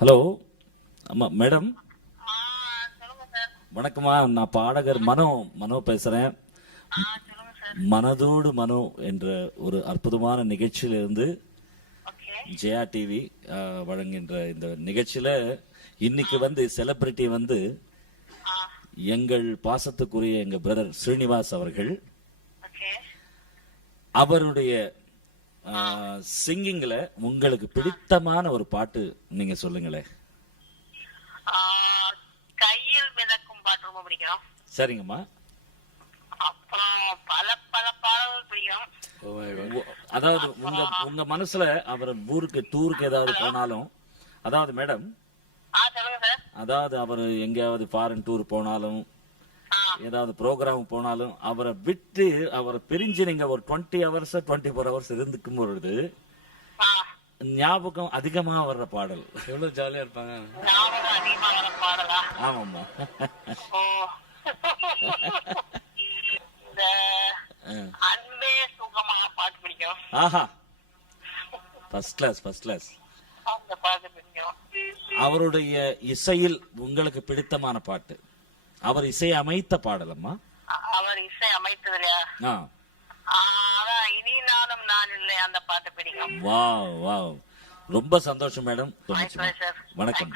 Hello ஆமா madam, சொல்லுங்க sir. வணக்கம்மா. நான் பாடகர் மனோ பேசுறேன். சொல்லுங்க சார். மனதோடு மனோ என்ற ஒரு அற்புதமான நிகழ்ச்சியிலிருந்து ஓகே. ஜெயா டிவி வழங்குகின்ற இந்த நிகழ்ச்சியில இன்னைக்கு வந்து செலிபிரிட்டி வந்து ஆ, எங்கள் பாசத்துக்குரிய எங்க பிரதர் ஸ்ரீனிவாஸ் அவர்கள். ஓகே. அவருடைய சிங்கிங்ல உங்களுக்கு பிடித்தமான ஒரு பாட்டு நீங்க சொல்லுங்களேன். ஆ, கையில் மிதக்கும் பாட்டு ரொம்ப பிடிக்கும். சரிங்கம்மா. அப்புறம் பல பல பாடல்கள் பிடிக்கும். அதாவது உங்க உங்க மனசுல அவர் ஊருக்கு டூருக்கு ஏதாவது போனாலும், அதாவது மேடம், சொல்லுங்க சார். அதாவது அவர் எங்கேயாவது ஃபாரின் டூர் போனாலும் ஆ, ஏதாவது ப்ரோக்ராம் போனாலும் அவரை விட்டு அவரை பிரிஞ்சு நீங்க ஒரு 20 ஹவர்ஸ் 24 ஹவர்ஸ் இருந்துக்கும் பொழுது ஆ, ஞாபகம் அதிகமா வர்ற பாடல். எவ்வளவு ஜாலியா இருப்பாங்க. ஞாபகம் அதிகமா வர பாடலா? ஆமாம்மா. ஓ. இந்த அன்பே சுகமா பாட்டு பிடிக்கும். ஆஹா, ஃபர்ஸ்ட் கிளாஸ். அந்த பாட்டு பிடிக்கும். அவருடைய இசையில் உங்களுக்கு பிடித்தமான பாட்டு, அவர் இசை அமைத்த பாடலம்மா. அவர் இசை அமைத்ததுலையா? ஆ, அதான் இனி நானும் நான் இல்லை அந்த பாட்டு பிடிக்கும். வாவ். ரொம்ப சந்தோஷம் மேடம். My pleasure. வணக்கம்.